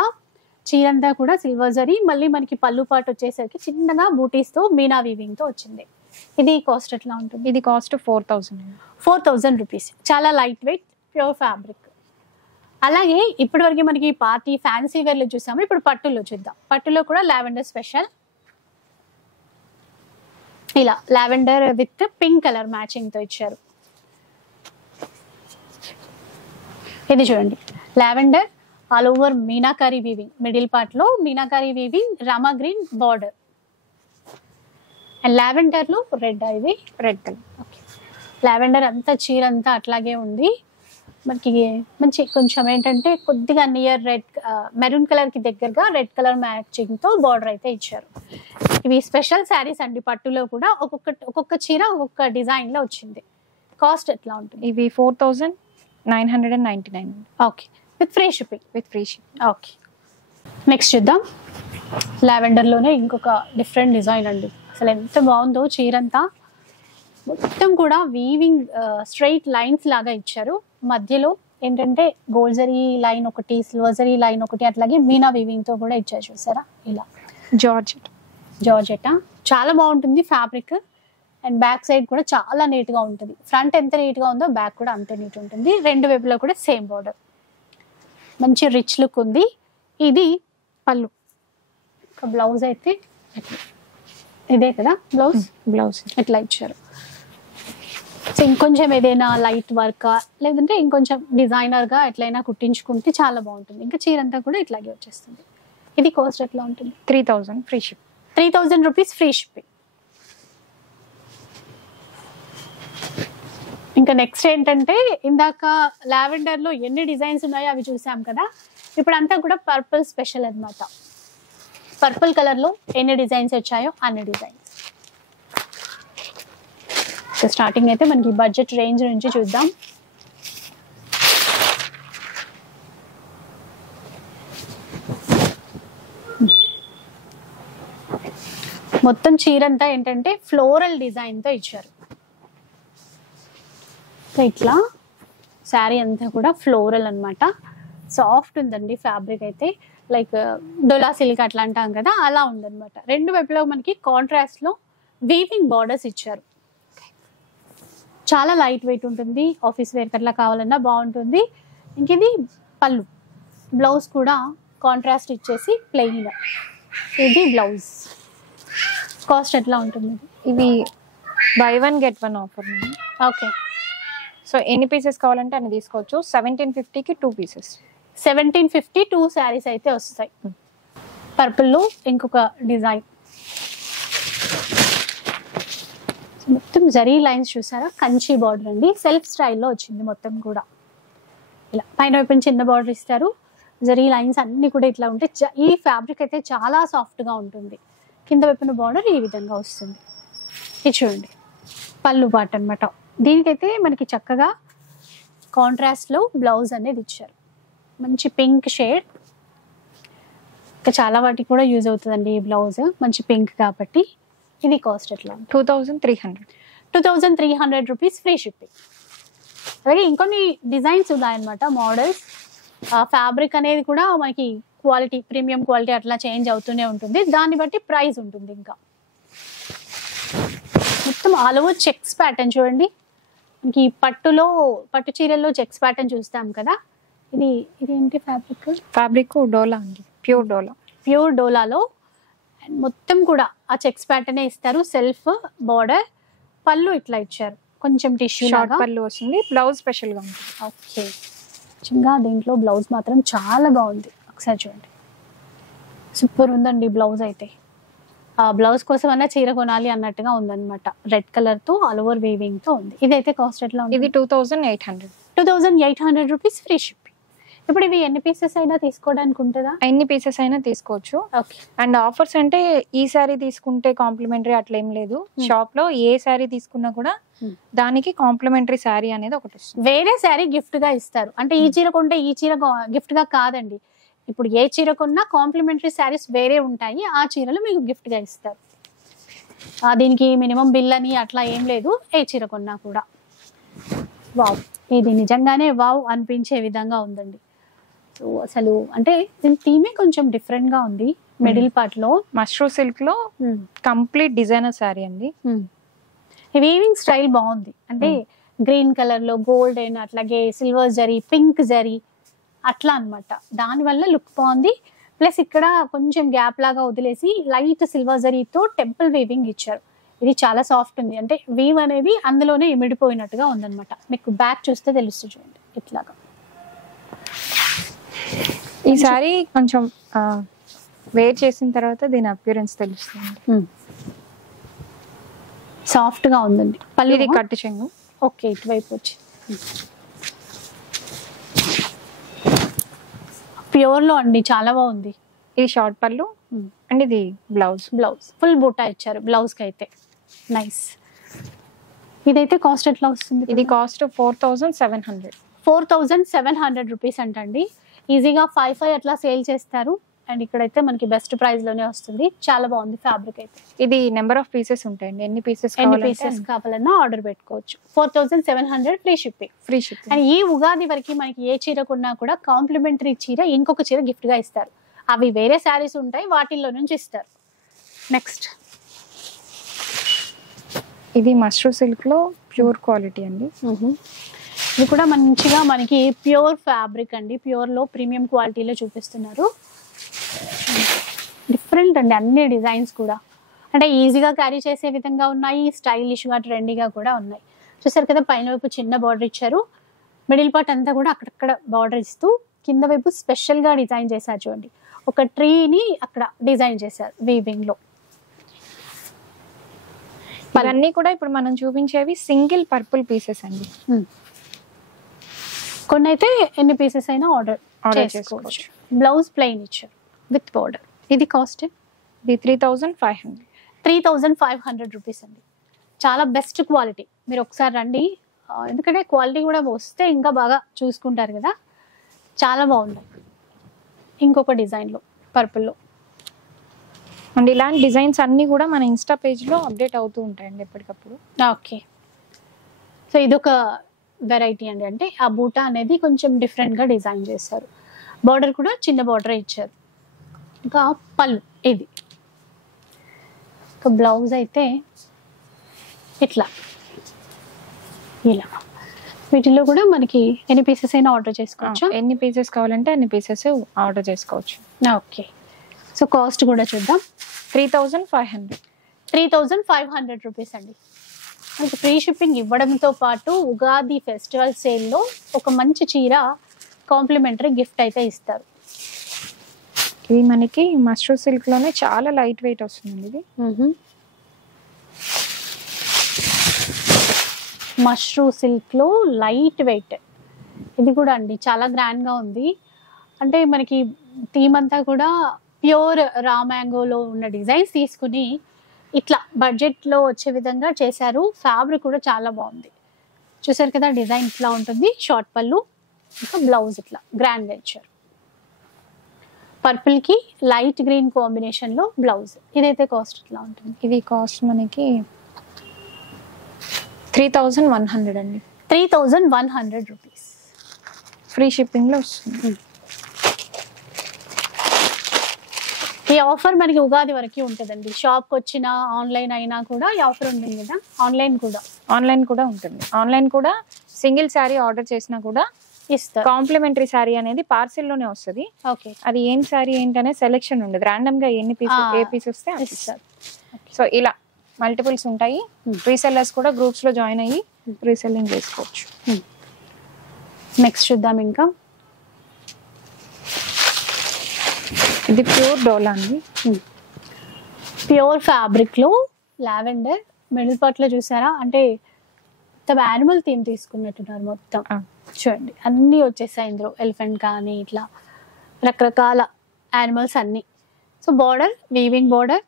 చీరంతా కూడా సిల్వర్ జరీ, మళ్ళీ మనకి పళ్ళు పాటు వచ్చేసరికి చిన్నగా బూటీస్తో మీనా వీవింగ్తో వచ్చింది. ఇది కాస్ట్ ఎట్లా ఉంటుంది? ఇది కాస్ట్ 4000 రూపీస్. చాలా లైట్ వెయిట్ ప్యూర్ ఫ్యాబ్రిక్. అలాగే ఇప్పటివరకు మనకి పార్టీ ఫ్యాన్సీ వేర్లో చూసాము, ఇప్పుడు పట్టులో చూద్దాం. పట్టులో కూడా లావెండర్ స్పెషల్, ఇలా లావెండర్ విత్ పింక్ కలర్ మ్యాచింగ్తో ఇచ్చారు. ఇది చూడండి lavender all over meenakari weaving, middle part లో meenakari weaving, rama green border. And lavender లో రెడ్, ఇది రెడ్ కలర్. ఓకే, లావెండర్ అంతా చీర అంతా అట్లాగే ఉంది. మనకి మంచి కొంచెం ఏంటంటే కొద్దిగా నియర్ రెడ్, మెరూన్ కలర్ కి దగ్గరగా రెడ్ కలర్ మ్యాచింగ్ తో బార్డర్ అయితే ఇచ్చారు. ఇవి స్పెషల్ శారీస్ అండి. పట్టులో కూడా ఒక్కొక్క చీర ఒక్కొక్క డిజైన్ లో వచ్చింది. కాస్ట్ ఎట్లా ఉంటుంది? ఇవి 4999. Okay, with free shipping. Okay, next చూద్దాం. లావెండర్లోనే ఇంకొక డిఫరెంట్ డిజైన్ అండి. అసలు ఎంత బాగుందో చీరంతా. మొత్తం కూడా వీవింగ్ స్ట్రైట్ లైన్స్ లాగా ఇచ్చారు. మధ్యలో ఏంటంటే గోల్డ్ జరీ లైన్ ఒకటి, సిల్వర్ జరీ లైన్ ఒకటి, అట్లాగే మీనా వీవింగ్తో కూడా ఇచ్చారు. చూసారా ఇలా జార్జెట్ చాలా బాగుంటుంది ఫ్యాబ్రిక్. అండ్ బ్యాక్ సైడ్ కూడా చాలా నీట్గా ఉంటుంది. ఫ్రంట్ ఎంత నీట్గా ఉందో బ్యాక్ కూడా అంతే నీట్ ఉంటుంది. రెండు వైపులో కూడా సేమ్ బార్డర్, మంచి రిచ్ లుక్ ఉంది. ఇది పళ్ళు. బ్లౌజ్ అయితే ఇదే కదా, బ్లౌజ్ ఎట్లా ఇచ్చారు. సో ఇంకొంచెం ఏదైనా లైట్ వర్క్ లేదంటే ఇంకొంచెం డిజైనర్గా ఎట్లయినా కుట్టించుకుంటే చాలా బాగుంటుంది. ఇంకా చీర అంతా కూడా ఇట్లాగే వచ్చేస్తుంది. ఇది కాస్ట్ ఎట్లా ఉంటుంది? 3000 free ship. 3000 rupees free shipping. ఇంకా నెక్స్ట్ ఏంటంటే ఇందాక లావెండర్ లో ఎన్ని డిజైన్స్ ఉన్నాయో అవి చూసాం కదా. ఇప్పుడు అంతా కూడా పర్పుల్ స్పెషల్ అన్నమాట. పర్పుల్ కలర్ లో ఎన్ని డిజైన్స్ వచ్చాయో అన్ని డిజైన్స్. స్టార్టింగ్ అయితే మనకి బడ్జెట్ రేంజ్ నుంచి చూద్దాం. మొత్తం చీరంతా ఏంటంటే ఫ్లోరల్ డిజైన్ తో ఇచ్చారు. ఇట్లా శారీ అంతా కూడా ఫ్లోరల్ అన్నమాట. సాఫ్ట్ ఉందండి ఫ్యాబ్రిక్ అయితే, లైక్ డోలా సిల్క్ అట్లా అంటాం కదా, అలా ఉందన్నమాట. రెండు వైపులో మనకి కాంట్రాస్ట్ లో వీవింగ్ బార్డర్స్ ఇచ్చారు. చాలా లైట్ వెయిట్ ఉంటుంది, ఆఫీస్ వేర్ అట్లా కావాలన్నా బాగుంటుంది. ఇంక ఇది పళ్ళు, బ్లౌజ్ కూడా కాంట్రాస్ట్ ఇచ్చేసి ప్లెయిన్. ఇది బ్లౌజ్. కాస్ట్ ఎట్లా ఉంటుంది? ఇవి buy 1 get 1 offer. Okay, so ఎన్ని పీసెస్ కావాలంటే అన్ని తీసుకోవచ్చు. 1750కి 2 పీసెస్. 1750 2 శారీస్ అయితే వస్తాయి. పర్పుల్లో ఇంకొక డిజైన్, మొత్తం జరీ లైన్స్ చూసారా, కంచి బార్డర్ అండి. సెల్ఫ్ స్టైల్లో వచ్చింది మొత్తం కూడా. ఇలా పైన వైపు చిన్న బార్డర్ ఇస్తారు, జరీ లైన్స్ అన్ని కూడా ఇట్లా ఉంటాయి. ఈ ఫ్యాబ్రిక్ అయితే చాలా సాఫ్ట్గా ఉంటుంది. కింద వైపున బార్డర్ ఈ విధంగా వస్తుంది. ఇది చూడండి పళ్ళు పాట అనమాట. దీనికైతే మనకి చక్కగా కాంట్రాస్ట్లో బ్లౌజ్ అనేది ఇచ్చారు, మంచి పింక్ షేడ్. ఇంకా చాలా వాటికి కూడా యూజ్ అవుతుందండి ఈ బ్లౌజ్, మంచి పింక్ కాబట్టి. ఇది కాస్ట్ ఎట్లా? 2300. 2300 రూపీస్ ఫ్రీ షిప్పింగ్. అలాగే ఇంకొన్ని డిజైన్స్ ఉన్నాయన్నమాట, మోడల్స్. ఫ్యాబ్రిక్ అనేది కూడా మనకి క్వాలిటీ, ప్రీమియం క్వాలిటీ అట్లా చేంజ్ అవుతూనే ఉంటుంది, దాన్ని బట్టి ప్రైస్ ఉంటుంది. ఇంకా మొత్తం ఆల్ ఓవర్ చెక్స్ ప్యాటర్న్ చూడండి. మనకి పట్టు చీరల్లో చెక్స్ ప్యాటర్న్ చూస్తాం కదా, ఇదేంటి ఫ్యాబ్రిక్ డోలా అండి, ప్యూర్ డోలాలో మొత్తం కూడా ఆ చెక్స్ ప్యాటర్నే ఇస్తారు. సెల్ఫ్ బార్డర్, పళ్ళు ఇట్లా ఇచ్చారు, కొంచెం టిష్యూ లాగా పళ్ళు వస్తుంది. బ్లౌజ్ స్పెషల్ గా ఉంటుంది. ఓకే, చిన్నగా దీంట్లో బ్లౌజ్ మాత్రం చాలా బాగుంది, ఒకసారి చూడండి. సూపర్ ఉందండి బ్లౌజ్ అయితే. ఆ బ్లౌజ్ కోసం అన్న చీర కొనాలి అన్నట్టుగా ఉందన్నమాట. రెడ్ కలర్ తో ఆల్ ఓవర్ వీవింగ్ తో ఉంది. ఇదైతే కాస్ట్ ఎట్లా ఉంది? ఇది 2800. 2800 రూపీస్ ఫ్రీ షిప్పింగ్. ఇప్పుడు ఇవి ఎన్ని పీసెస్ అయినా తీసుకోవడానికి ఉంటుందా? ఎన్ని పీసెస్ అయినా తీసుకోవచ్చు. ఓకే. అండ్ ఆఫర్స్ అంటే ఈ సారీ తీసుకుంటే కాంప్లిమెంటరీ అట్లా ఏం లేదు. షాప్ లో ఏ సారీ తీసుకున్నా కూడా దానికి కాంప్లిమెంటరీ సారీ అనేది ఒకటి వస్తుంది. వేరే సారీ గిఫ్ట్ గా ఇస్తారు. అంటే ఈ చీర కొంటే ఈ చీర గిఫ్ట్ గా కాదండి. ఇప్పుడు ఏ చీర కొన్నా కాంప్లిమెంటరీ శారీస్ వేరే ఉంటాయి, ఆ చీరలు మీకు గిఫ్ట్ గా ఇస్తారు. దీనికి మినిమం బిల్ అని అట్లా ఏం లేదు, ఏ చీర కొన్నా కూడా. వావ్, ఇది నిజంగానే వావ్ అనిపించే విధంగా ఉందండి. సో అసలు అంటే దీని థీమే కొంచెం డిఫరెంట్ గా ఉంది. మిడిల్ పార్ట్ లో మష్రూ సిల్క్ లో కంప్లీట్ డిజైనర్ శారీ అండి. వీవింగ్ స్టైల్ బాగుంది. అంటే గ్రీన్ కలర్ లో గోల్డ్ అయిన, అట్లాగే సిల్వర్ జరీ, పింక్ జరీ అట్లా అనమాట. దానివల్ల లుక్ బాగుంది. ప్లస్ ఇక్కడ కొంచెం గ్యాప్ లాగా వదిలేసి లైట్ సిల్వర్ జరీతో టెంపుల్ వీవింగ్ ఇచ్చారు. ఇది చాలా సాఫ్ట్ ఉంది, అంటే వీవ్ అనేది అందులోనే ఇమిడిపోయినట్టుగా ఉందన్నమాట. మీకు బ్యాక్ చూస్తే తెలుస్తుంది చూడండి ఇట్లాగా. ఈ సారీ కొంచెం వేర్ చేసిన తర్వాత దీని అపియరెన్స్ తెలుస్తుంది. సాఫ్ట్ గా ఉందండి. పల్లి కట్టు చెంగు. ఓకే, ఇటువైపు వచ్చి ప్యూర్ లో అండి, చాలా బాగుంది. ఇది షార్ట్ పళ్ళు అండ్ ఇది బ్లౌజ్ ఫుల్ బూటా ఇచ్చారు బ్లౌజ్ కి అయితే. నైస్. ఇదైతే కాస్ట్ ఎట్లా వస్తుంది? ఇది కాస్ట్ 4700. 4700 రూపీస్ అంటండి. ఈజీగా 5 అట్లా సేల్ చేస్తారు. అండ్ ఇక్కడైతే మనకి బెస్ట్ ప్రైస్ లోనే వస్తుంది. చాలా బాగుంది ఫ్యాబ్రిక్ అయితే. ఇది నెంబర్ ఆఫ్ పీసెస్ ఉంటాయండి, ఎన్ని పీసెస్ కావాలన్నా ఆర్డర్ పెట్టుకోవచ్చు. 4700 ఫ్రీ షిప్పింగ్. అండ్ ఈ ఉగాది వరకు మనకి ఏ చీర కొన్నా కూడా కాంప్లిమెంటరీ చీర ఇంకొక చీర గిఫ్ట్ గా ఇస్తారు. అవి వేరే శారీస్ ఉంటాయి, వాటిల్లో నుంచి ఇస్తారు. నెక్స్ట్ ఇది మష్రూ సిల్క్ లో ప్యూర్ క్వాలిటీ అండి. ఇది కూడా మంచిగా మనకి ప్యూర్ ఫ్యాబ్రిక్ అండి, ప్యూర్ లో ప్రీమియం క్వాలిటీలో చూపిస్తున్నారు. డిఫరెంట్ అండి అన్ని డిజైన్స్ కూడా, అంటే ఈజీగా క్యారీ చేసే విధంగా ఉన్నాయి, స్టైలిష్గా ట్రెండీగా కూడా ఉన్నాయి. చూసారు కదా, పైన వైపు చిన్న బార్డర్ ఇచ్చారు, మిడిల్ పార్ట్ అంతా కూడా అక్కడక్కడ బార్డర్ ఇస్తూ కింద వైపు స్పెషల్గా డిజైన్ చేశారు. చూడండి, ఒక ట్రీని అక్కడ డిజైన్ చేశారు వీవింగ్ లో. ఇవన్నీ కూడా ఇప్పుడు మనం చూపించేవి సింగిల్ పర్పుల్ పీసెస్ అండి. కొన్ని అయితే ఎన్ని పీసెస్ అయినా ఆర్డర్ చేసుకోవచ్చు. బ్లౌజ్ ప్లెయిన్ ఇచ్చారు విత్ బార్డర్. ఇది కాస్ట్? ఇది 3500. 3500 రూపీస్ అండి. చాలా బెస్ట్ క్వాలిటీ. మీరు ఒకసారి రండి, ఎందుకంటే క్వాలిటీ కూడా వస్తే ఇంకా బాగా చూసుకుంటారు కదా. చాలా బాగుంది. ఇంకొక డిజైన్లో పర్పుల్లో. అండ్ ఇలాంటి డిజైన్స్ అన్నీ కూడా మన ఇన్స్టా పేజ్లో అప్డేట్ అవుతూ ఉంటాయండి ఎప్పటికప్పుడు. ఓకే, సో ఇదొక వెరైటీ అండి. అంటే ఆ బూటా అనేది కొంచెం డిఫరెంట్గా డిజైన్ చేశారు. బార్డర్ కూడా చిన్న బార్డర్ ఇచ్చారు. ఇంకా పళ్ళు ఇది. ఇంకా బ్లౌజ్ అయితే ఇట్లా ఇలా. వీటిలో కూడా మనకి ఎన్ని పీసెస్ అయినా ఆర్డర్ చేసుకోవచ్చు. ఎన్ని పీసెస్ కావాలంటే అన్ని పీసెస్ ఆర్డర్ చేసుకోవచ్చు. ఓకే, సో కాస్ట్ కూడా చూద్దాం. 3500. 3500 రూపీస్ అండి. మనకి ఫ్రీ షిప్పింగ్ ఇవ్వడంతో పాటు ఉగాది ఫెస్టివల్ సేల్లో ఒక మంచి చీర కాంప్లిమెంటరీ గిఫ్ట్ అయితే ఇస్తారు. ఇది మనకి మష్రూ సిల్క్ లోనే చాలా లైట్ వెయిట్ వస్తుంది. ఇది మష్రూ సిల్క్ లో లైట్ వెయిట్. ఇది కూడా అండి చాలా గ్రాండ్ గా ఉంది. అంటే మనకి థీమ్ అంతా కూడా ప్యూర్ రా మ్యాంగోలో ఉన్న డిజైన్స్ తీసుకుని ఇట్లా బడ్జెట్ లో వచ్చే విధంగా చేశారు. ఫ్యాబ్రిక్ కూడా చాలా బాగుంది. చూసారు కదా డిజైన్ ఇట్లా ఉంటుంది. షార్ట్ పళ్ళు, ఇంకా బ్లౌజ్ ఇట్లా గ్రాండ్ గా ఇచ్చారు. పర్పుల్ కి లైట్ గ్రీన్ కాంబినేషన్ లో బ్లౌజ్. ఇదైతే కాస్ట్ ఇట్లా ఉంటుంది. ఇది కాస్ట్ మనకి 3100 అండి. 3100 రూపీస్. ఫ్రీ షిప్పింగ్ లో వస్తుంది. ఈ ఆఫర్ మనకి ఉగాది వరకు ఉంటుందండి. షాప్కి వచ్చిన ఆన్లైన్ అయినా కూడా ఈ ఆఫర్ ఉంటుంది కదా. ఆన్లైన్ కూడా ఉంటుంది. ఆన్లైన్ కూడా సింగిల్ శారీ ఆర్డర్ చేసినా కూడా ఇస్తారు. కాంప్లిమెంటరీ శారీ అనేది పార్సిల్ లోనే వస్తుంది. ఓకే, అది ఏం శారీ ఏంటనే సెలెక్షన్ ఉండదు. ర్యాండమ్ గా ఏ పీస్ వస్తే ఇస్తారు. సో ఇలా మల్టిపుల్స్ ఉంటాయి. రీసెల్లర్స్ కూడా గ్రూప్స్ లో జాయిన్ అయ్యి రీసెల్లింగ్ చేసుకోవచ్చు. నెక్స్ట్ చూద్దాం. ఇంకా ఇది ప్యూర్ డోలా అండి. ప్యూర్ ఫ్యాబ్రిక్ లో లావెండర్ మిడిల్ పార్ట్ లో చూసారా, అంటే మొత్తం యానిమల్ థీమ్ తీసుకున్నట్టున్నారు. మొత్తం చూడండి అన్ని వచ్చేసాయి ఇందులో. ఎలిఫెంట్ కానీ ఇట్లా రకరకాల యానిమల్స్ అన్ని. So border weaving border,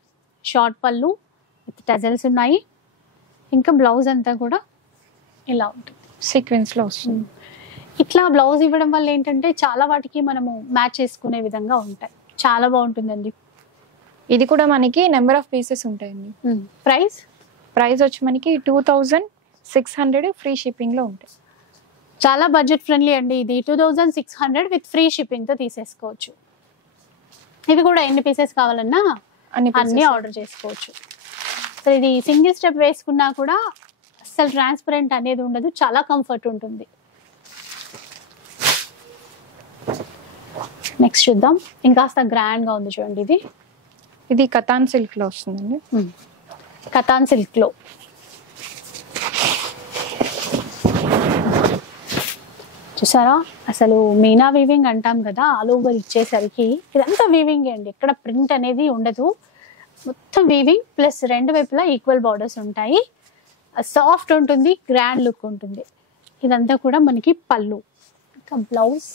short పళ్ళు విత్ టజల్స్ ఉన్నాయి. ఇంకా బ్లౌజ్ అంతా కూడా ఇలా ఉంటుంది, సీక్వెన్స్ లో వస్తుంది. ఇట్లా బ్లౌజ్ ఇవ్వడం వల్ల ఏంటంటే చాలా వాటికి మనము మ్యాచ్ చేసుకునే విధంగా ఉంటాయి. చాలా బాగుంటుందండి. ఇది కూడా మనకి నెంబర్ ఆఫ్ పీసెస్ ఉంటాయండి. ప్రైస్ వచ్చి మనకి 2600 ఫ్రీ షిప్పింగ్ లో ఉంటాయి. చాలా బడ్జెట్ ఫ్రెండ్లీ అండి. ఇది 2600 విత్ ఫ్రీ షిప్పింగ్ తో తీసేసుకోవచ్చు. ఇవి కూడా ఎన్ని పీసెస్ కావాలన్నా అన్ని ఆర్డర్ చేసుకోవచ్చు. సో ఇది సింగిల్ స్టెప్ వేసుకున్నా కూడా అసలు ట్రాన్స్పరెంట్ అనేది ఉండదు, చాలా కంఫర్ట్ ఉంటుంది. నెక్స్ట్ చూద్దాం. ఇంకాస్త గ్రాండ్ గా ఉంది చూడండి. ఇది కతాన్ సిల్క్ లో వస్తుందండి. కతాన్ సిల్క్ లో చూసారా, అసలు మీనా వీవింగ్ అంటాం కదా, ఆల్ ఓవర్ ఇచ్చేసరికి ఇదంతా వీవింగ్ అండి. ఎక్కడ ప్రింట్ అనేది ఉండదు, మొత్తం వీవింగ్ ప్లస్ రెండు వైపులా ఈక్వల్ బార్డర్స్ ఉంటాయి. సాఫ్ట్ ఉంటుంది, గ్రాండ్ లుక్ ఉంటుంది. ఇదంతా కూడా మనకి పళ్ళు. ఇంకా బ్లౌజ్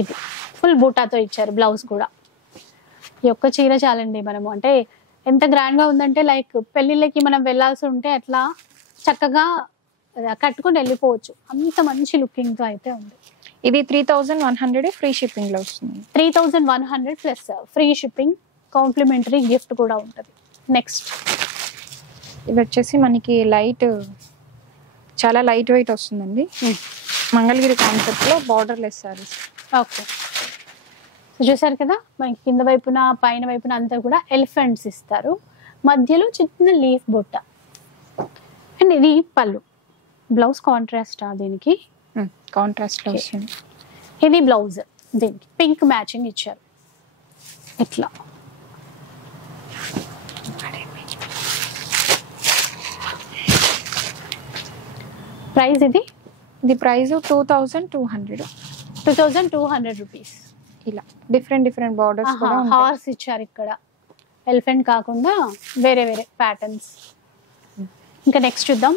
ఇది ఫుల్ బూటాతో ఇచ్చారు. బ్లౌజ్ కూడా ఈ ఒక్క చీర చాలండి. మనము అంటే ఎంత గ్రాండ్ గా ఉందంటే లైక్ పెళ్లిళ్ళకి మనం వెళ్ళాల్సి ఉంటే అట్లా చక్కగా కట్టుకుని వెళ్ళిపోవచ్చు. అంత మంచి లుకింగ్ తో అయితే ఉంది. ఇది 3100 ఫ్రీ షిప్పింగ్ లో వస్తుంది. 3100 plus free shipping, complementary gift కూడా ఉంటుంది. నెక్స్ట్ ఇది వచ్చేసి మనకి చాలా లైట్ వెయిట్ వస్తుందండి. మంగళగిరి కాన్సెప్ట్ లో బార్డర్ లెస్ సారీస్. ఓకే, చూసారు కదా, మనకి కింద వైపున పైన వైపున అంతా కూడా ఎలిఫెంట్స్ ఇస్తారు. మధ్యలో చిన్న లీఫ్ బుట్ట. అండ్ ఇది పళ్ళు. బ్లౌజ్ కాంట్రాస్ట్ దీనికి కాంట్రాస్ట్ లో వస్తుంది. ఇది బ్లౌజ్, దీనికి పింక్ మ్యాచింగ్ ఇచ్చారు. ఇట్లా ప్రైస్ ఇది ప్రైస్ 2200 రూపీస్. ఇలా డిఫరెంట్ బార్డర్స్ కూడా హార్స్ ఇచ్చారు ఇక్కడ. ఎలిఫెంట్ కాకుండా వేరే వేరే ప్యాటర్న్స్. ఇంకా నెక్స్ట్ చూద్దాం.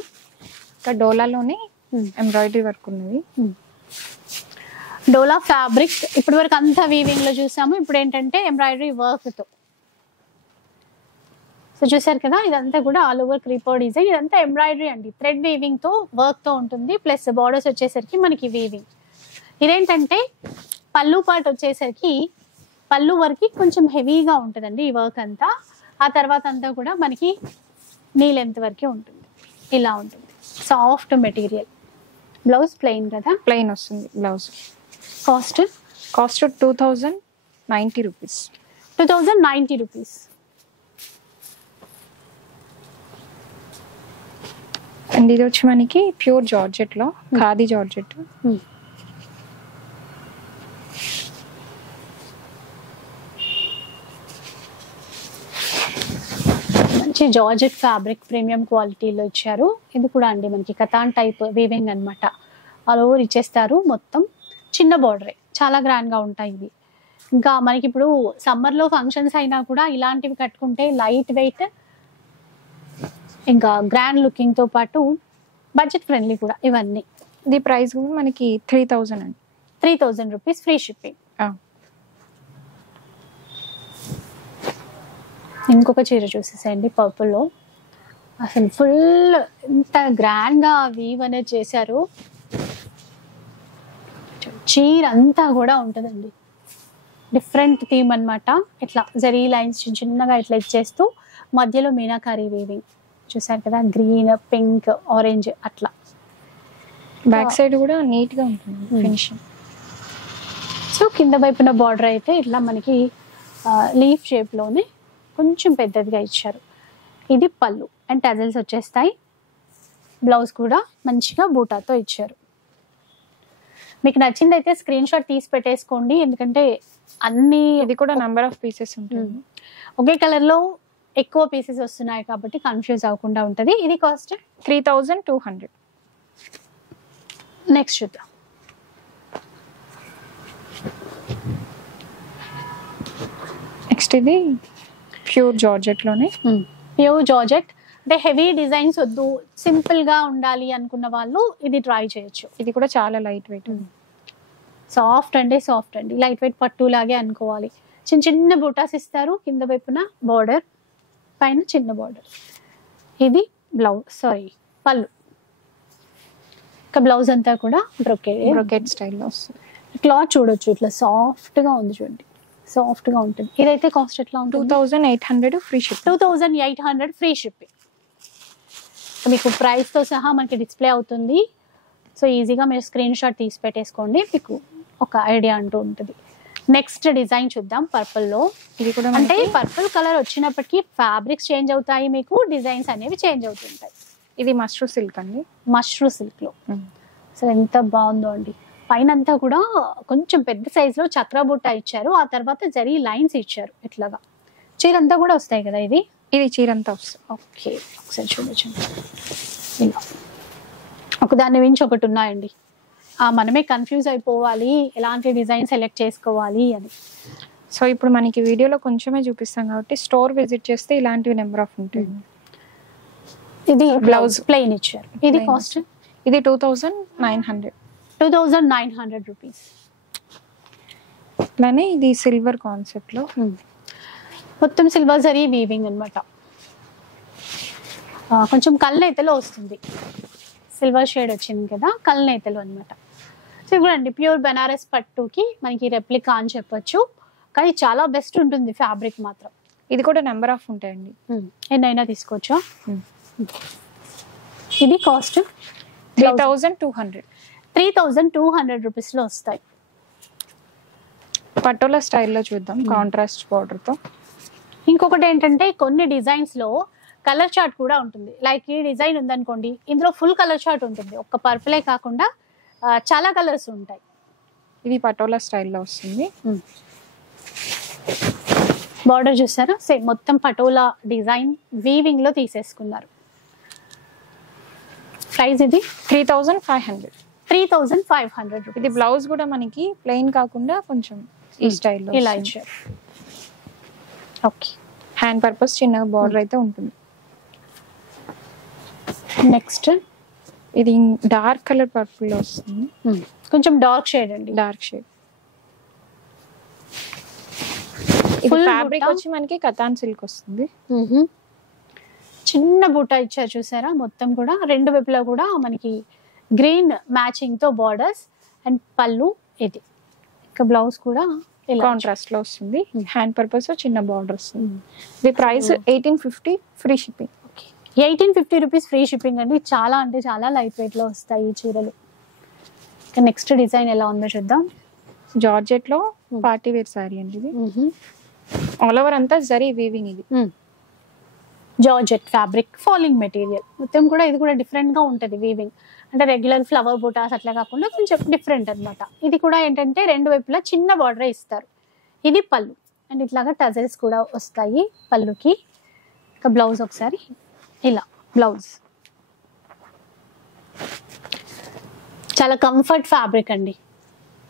ఇంకా డోలాలోనే ఎంబ్రాయిడరీ వర్క్ ఉన్నది. డోలా ఫ్యాబ్రిక్ ఇప్పటి వరకు అంతా వీవింగ్ లో చూసాము. ఇప్పుడు ఏంటంటే ఎంబ్రాయిడరీ వర్క్ తో. సో చూసారు కదా, ఇదంతా కూడా ఆల్ ఓవర్ క్రీపర్ డిజైన్. ఇదంతా ఎంబ్రాయిడరీ అండి, థ్రెడ్ వీవింగ్ తో వర్క్ తో ఉంటుంది. ప్లస్ బార్డర్స్ వచ్చేసరికి మనకి వీవింగ్. ఇదేంటంటే పళ్ళు పార్ట్ వచ్చేసరికి పళ్ళు వరకు కొంచెం హెవీగా ఉంటుందండి ఈ వర్క్ అంతా. ఆ తర్వాత అంతా కూడా మనకి నీ లెంత్ వరకే ఉంటుంది. ఇలా ఉంటుంది, సాఫ్ట్ మెటీరియల్. బ్లౌజ్ ప్లెయిన్ కదా, ప్లెయిన్ వస్తుంది blouse. Cost 2090 rupees. 2090 rupees. And ఇది వచ్చి మనకి ప్యూర్ జార్జెట్ లో, ఖాదీ జార్జెట్. మంచి జార్జెట్ ఫ్యాబ్రిక్ ప్రీమియం క్వాలిటీలో ఇచ్చారు. ఇది కూడా అండి మనకి కతాన్ టైప్ వీవింగ్ అనమాట. ఆల్ ఓవర్ ఇచ్చేస్తారు. మొత్తం చిన్న బార్డరే, చాలా గ్రాండ్ గా ఉంటాయి ఇవి. ఇంకా మనకి ఇప్పుడు సమ్మర్ లో ఫంక్షన్స్ అయినా కూడా ఇలాంటివి కట్టుకుంటే లైట్ వెయిట్, ఇంకా గ్రాండ్ లుకింగ్ తో పాటు బడ్జెట్ ఫ్రెండ్లీ కూడా ఇవన్నీ. ఇది ప్రైస్ మనకి 3000 అండి. 3,000 రూపీస్ ఫ్రీ షిప్పింగ్. ఇంకొక చీర చూసేసేయండి పర్పుల్లో. అసలు ఫుల్ ఎంత గ్రాండ్గా వీవ్ అనేది చేశారు. చీర అంతా కూడా ఉంటుందండి, డిఫరెంట్ థీమ్ అన్నమాట. ఇట్లా జరీ లైన్స్ చిన్న చిన్నగా ఇట్లా ఇచ్చేస్తూ మధ్యలో మీనాకారి వీవింగ్ చూసారు కదా, గ్రీన్, పింక్, ఆరెంజ్ అట్లా. బ్యాక్ సైడ్ కూడా నీట్ గా ఉంటుంది ఫినిషింగ్. సో కింద వైపున బార్డర్ అయితే ఇట్లా మనకి లీఫ్ షేప్ లోనే కొంచెం పెద్దదిగా ఇచ్చారు. ఇది పళ్ళు అండ్ టజల్స్ వచ్చేస్తాయి. బ్లౌజ్ కూడా మంచిగా బూటాతో ఇచ్చారు. మీకు నచ్చిందైతే స్క్రీన్ షాట్ తీసి పెట్టేసుకోండి, ఎందుకంటే అన్ని ఇది కూడా నెంబర్ ఆఫ్ పీసెస్ ఉంటుంది. ఒకే కలర్ లో ఎక్కువ పీసెస్ వస్తున్నాయి కాబట్టి కన్ఫ్యూజ్ అవ్వకుండా ఉంటుంది. ఇది కాస్ట్ 3,200. నెక్స్ట్ చూద్దాం. నెక్స్ట్ ఇది ప్యూర్ జార్జెట్ లోనే. ప్యూర్ జార్జెట్ అంటే హెవీ డిజైన్స్ వద్దు, సింపుల్ గా ఉండాలి అనుకున్న వాళ్ళు ఇది ట్రై చేయొచ్చు. ఇది కూడా చాలా లైట్ వెయిట్, సాఫ్ట్ అండి, లైట్ వెయిట్ పట్టు లాగే అనుకోవాలి. చిన్న చిన్న బూటాస్ ఇస్తారు కింద వైపున, బార్డర్ పైన చిన్న బార్డర్. ఇది పళ్ళు. ఇంకా బ్లౌజ్ అంతా కూడా బ్రొకెట్ స్టైల్లో వస్తుంది. క్లాత్ చూడొచ్చు, ఇట్లా సాఫ్ట్ గా ఉంది చూడండి, సాఫ్ట్ గా ఉంటుంది. ఇదైతే కాస్ట్ ఎట్లా ఉంటుంది? 2,800 ఫ్రీ షిప్. 2,800 free shipping. మీకు ప్రైస్ తో సహా మనకి డిస్ప్లే అవుతుంది. సో ఈజీగా మీరు స్క్రీన్ షాట్ తీసి పెట్టేసుకోండి, మీకు ఒక ఐడియా అంటూ ఉంటుంది. నెక్స్ట్ డిజైన్ చూద్దాం పర్పుల్ లో. ఇది కూడా అంటే పర్పుల్ కలర్ వచ్చినప్పటికీ ఫ్యాబ్రిక్స్ చేంజ్ అవుతాయి, మీకు డిజైన్స్ అనేవి చేంజ్ అవుతుంటాయి. ఇది మష్రూ సిల్క్ అండి, మష్రూ సిల్క్ లో. అసలు ఎంత బాగుందో అండి. పైన అంతా కూడా కొంచెం పెద్ద సైజ్ లో చక్ర బుట్ట ఇచ్చారు, ఆ తర్వాత జరీ లైన్స్ ఇచ్చారు ఇట్లాగా. చీర అంతా కూడా వస్తాయి కదా, ఇది చీర అంతా వస్తుంది. ఓకే, ఒకసారి చూడొచ్చు. ఇలా ఒకదాన్ని మించి ఒకటి ఉన్నాయండి. మనమే కన్ఫ్యూజ్ అయిపోవాలి ఎలాంటి డిజైన్ సెలెక్ట్ చేసుకోవాలి అని. సో ఇప్పుడు మనకి వీడియోలో కొంచెమే చూపిస్తాం కాబట్టి స్టోర్ విజిట్ చేస్తే ఇలాంటివి నెంబర్ ఆఫ్ ఉంటాయి. ఇది బ్లౌజ్ ప్లెయిన్ ఇచ్చారు. ఇది కాస్ట్ ఇది 2,900. 2,900 రూపీస్. అలానే ఇది సిల్వర్ కాన్సెప్ట్ లో మొత్తం సిల్వర్ జరీ వీవింగ్ అనమాట. కొంచెం కళ్ళనేతలో వస్తుంది, సిల్వర్ షేడ్ వచ్చింది కదా, కళ్ళనేతలు అనమాట. సో చూడండి, ప్యూర్ బెనారస్ పట్టుకి మనకి రెప్లికా అని చెప్పొచ్చు, కానీ చాలా బెస్ట్ ఉంటుంది ఫ్యాబ్రిక్ మాత్రం. ఇది కూడా నెంబర్ ఆఫ్ ఉంటాయండి, ఎన్నైనా తీసుకోవచ్చా. ఇది కాస్ట్ 3,200. 3,200 రూపీస్లో వస్తాయి. పటోలా స్టైల్లో చూద్దాం, కాంట్రాస్ట్ బార్డర్ తో. ఇంకొకటి ఏంటంటే కొన్ని డిజైన్స్ లో కలర్ చార్ట్ కూడా ఉంటుంది. లైక్ ఈ డిజైన్ ఉందనుకోండి, ఇందులో ఫుల్ కలర్ చార్ట్ ఉంటుంది, ఒక్క పర్పులే కాకుండా చాలా కలర్స్ ఉంటాయి. ఇది పటోలా స్టైల్లో వస్తుంది. బార్డర్ చూసారా, సేమ్ మొత్తం పటోలా డిజైన్ వీవింగ్ లో తీసేసుకున్నారు. ప్రైస్ ఇది 3,500. 3,500 రూపీస్. ఇది బ్లౌజ్ కూడా మనకి ప్లెయిన్ కాకుండా కొంచెం ఈ స్టైల్లో ఇలా ఇచ్చారు. ఓకే, హ్యాండ్ పర్పస్ చిన్న బార్డర్ అయితే ఉంటుంది. నెక్స్ట్ ఇది డార్క్ కలర్ పర్పుల్ లో వస్తుంది, కొంచెం డార్క్ షేడ్ అండి, డార్క్ షేడ్. ఫ్యాబ్రిక్ వచ్చి మనకి కతాన్ సిల్క్ వస్తుంది. చిన్న బూట ఇచ్చారు చూసారా, మొత్తం కూడా రెండు వైపులా కూడా మనకి గ్రీన్ మ్యాచింగ్ తో బార్డర్స్ అండ్ పళ్ళు. ఇది ఇంకా బ్లౌజ్ కూడా కాంట్రాస్ట్ లో వస్తుంది, హ్యాండ్ పర్పస్ చిన్న బార్డర్ వస్తుంది. ఇది price 1,850 free shipping. 1,850 rupees free shipping అండి. చాలా అంటే చాలా లైట్ వెయిట్ లో వస్తాయి ఈ చీరలు. నెక్స్ట్ డిజైన్ ఎలా ఉందో చూద్దాం. జార్జెట్ లో పార్టీ వేర్ సారీ అండి ఇది. ఆల్ ఓవర్ అంతా జరీ వీవింగ్. ఇది జార్జెట్ ఫ్యాబ్రిక్, ఫాలింగ్ మెటీరియల్ మొత్తం కూడా. ఇది కూడా డిఫరెంట్ గా ఉంటది వీవింగ్, అంటే రెగ్యులర్ ఫ్లవర్ బూటాస్ అట్లా కాకుండా కొంచెం డిఫరెంట్ అనమాట. ఇది కూడా ఏంటంటే రెండు వైపులా చిన్న బార్డర్ ఇస్తారు. ఇది పళ్ళు అండ్ ఇట్లాగా టజల్స్ కూడా వస్తాయి పళ్ళుకి. ఇంకా బ్లౌజ్ ఒకసారి ఇలా బ్లౌజ్. చాలా కంఫర్ట్ ఫ్యాబ్రిక్ అండి.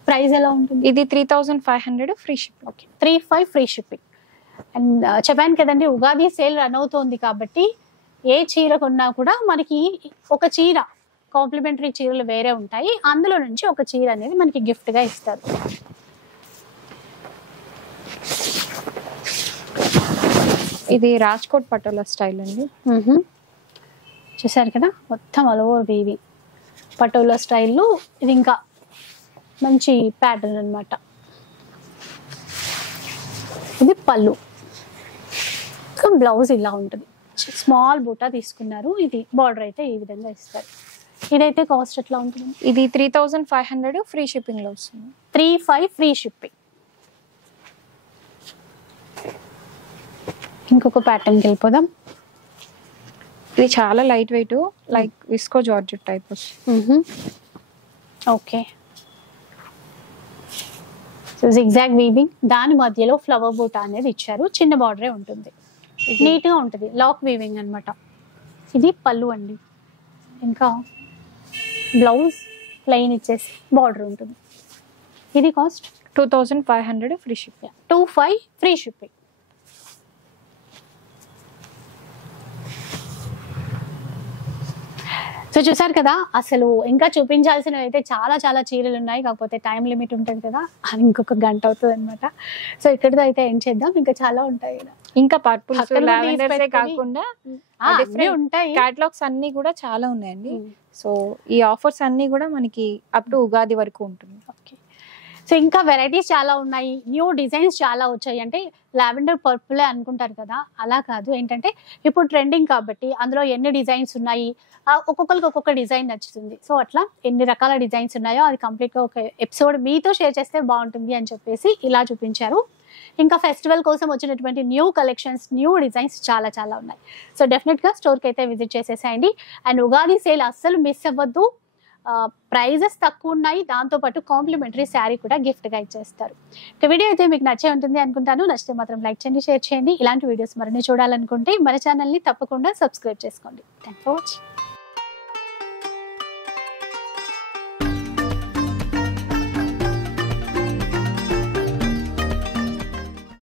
ప్రైస్ ఎలా ఉంటుంది? ఇది 3,500 free shipping. Okay, 3,500 free shipping. And చెప్పాను కదండి, ఉగాది సేల్ రన్ అవుతోంది కాబట్టి ఏ చీర కొన్నా కూడా మనకి ఒక చీర కాంప్లిమెంటరీ చీరలు వేరే ఉంటాయి, అందులో నుంచి ఒక చీర అనేది మనకి గిఫ్ట్ గా ఇస్తారు. ఇది రాజ్కోట్ పటోలా స్టైల్ అండి. చూసారు కదా, మొత్తం ఆల్ ఓవర్ వీవింగ్ పటోలా స్టైల్లో. ఇది ఇంకా మంచి ప్యాటర్న్ అన్నమాట. ఇది పళ్ళు, బ్లౌజ్ ఇలా ఉంటుంది. స్మాల్ బూటా తీసుకున్నారు. ఇది బార్డర్ అయితే ఈ విధంగా ఇస్తారు. ఇదైతే కాస్ట్ ఎట్లా ఉంటుంది? ఇది 3500 ఫ్రీ షిప్పింగ్ లో వస్తుంది. 35 ఫ్రీ షిప్పింగ్. ఇంకొక ప్యాటర్న్కి వెళ్ళిపోదాం. ఇది చాలా light weight, like visco georgette type వస్తుంది. ఓకే, సో జిగ్జాగ్ వీవింగ్, దాని మధ్యలో ఫ్లవర్ బూటా అనేది ఇచ్చారు. చిన్న బార్డరే ఉంటుంది, నీట్ గా ఉంటుంది. లాక్ వీవింగ్ అన్నమాట. ఇది పళ్ళు అండి. ఇంకా బ్లౌజ్ ప్లెయిన్ ఇచ్చేసి బార్డర్ ఉంటుంది. ఇది cost 2500 free shipping. 25 free shipping. So చూసారు కదా, అసలు ఇంకా చూపించాల్సినవి అయితే చాలా చాలా చీరలు ఉన్నాయి. కాకపోతే టైం లిమిట్ ఉంటుంది కదా, అది ఇంకొక గంట అవుతుంది అనమాట. సో ఇక్కడితో అయితే ఏం చేద్దాం, ఇంకా చాలా ఉంటాయి కదా. ఇంకా పర్పుల్స్, లావెండర్సే కాకుండా అన్నీ ఉంటాయి. క్యాటలాగ్స్ అన్ని కూడా చాలా ఉన్నాయండి. సో ఈ ఆఫర్స్ అన్ని కూడా మనకి అప్ టు ఉగాది వరకు ఉంటుంది. ఓకే, సో ఇంకా వెరైటీస్ చాలా ఉన్నాయి, న్యూ డిజైన్స్ చాలా వచ్చాయి. అంటే లావెండర్ పర్పులే అనుకుంటారు కదా, అలా కాదు. ఏంటంటే ఇప్పుడు ట్రెండింగ్ కాబట్టి అందులో ఎన్ని డిజైన్స్ ఉన్నాయి, ఒక్కొక్కరికి ఒక్కొక్క డిజైన్ నచ్చుతుంది. సో అట్లా ఎన్ని రకాల డిజైన్స్ ఉన్నాయో అది కంప్లీట్గా ఒక ఎపిసోడ్ మీతో షేర్ చేస్తే బాగుంటుంది అని చెప్పేసి ఇలా చూపించారు. ఇంకా ఫెస్టివల్ కోసం వచ్చినటువంటి న్యూ కలెక్షన్స్, న్యూ డిజైన్స్ చాలా చాలా ఉన్నాయి. సో డెఫినెట్గా స్టోర్కి అయితే విజిట్ చేసేసేయండి. అండ్ ఉగాది సేల్ అస్సలు మిస్ అవ్వద్దు. ప్రైజెస్ తక్కువ ఉన్నాయి, దాంతోపాటు కాంప్లిమెంటరీ శారీ కూడా గిఫ్ట్గా ఇచ్చేస్తారు. ఇక వీడియో అయితే మీకు నచ్చే ఉంటుంది అనుకుంటాను. నచ్చితే మాత్రం లైక్ చేయండి, షేర్ చేయండి. ఇలాంటి వీడియోస్ మరిన్ని చూడాలనుకుంటే మన ఛానల్ని తప్పకుండా సబ్స్క్రైబ్ చేసుకోండి. Thank for watching.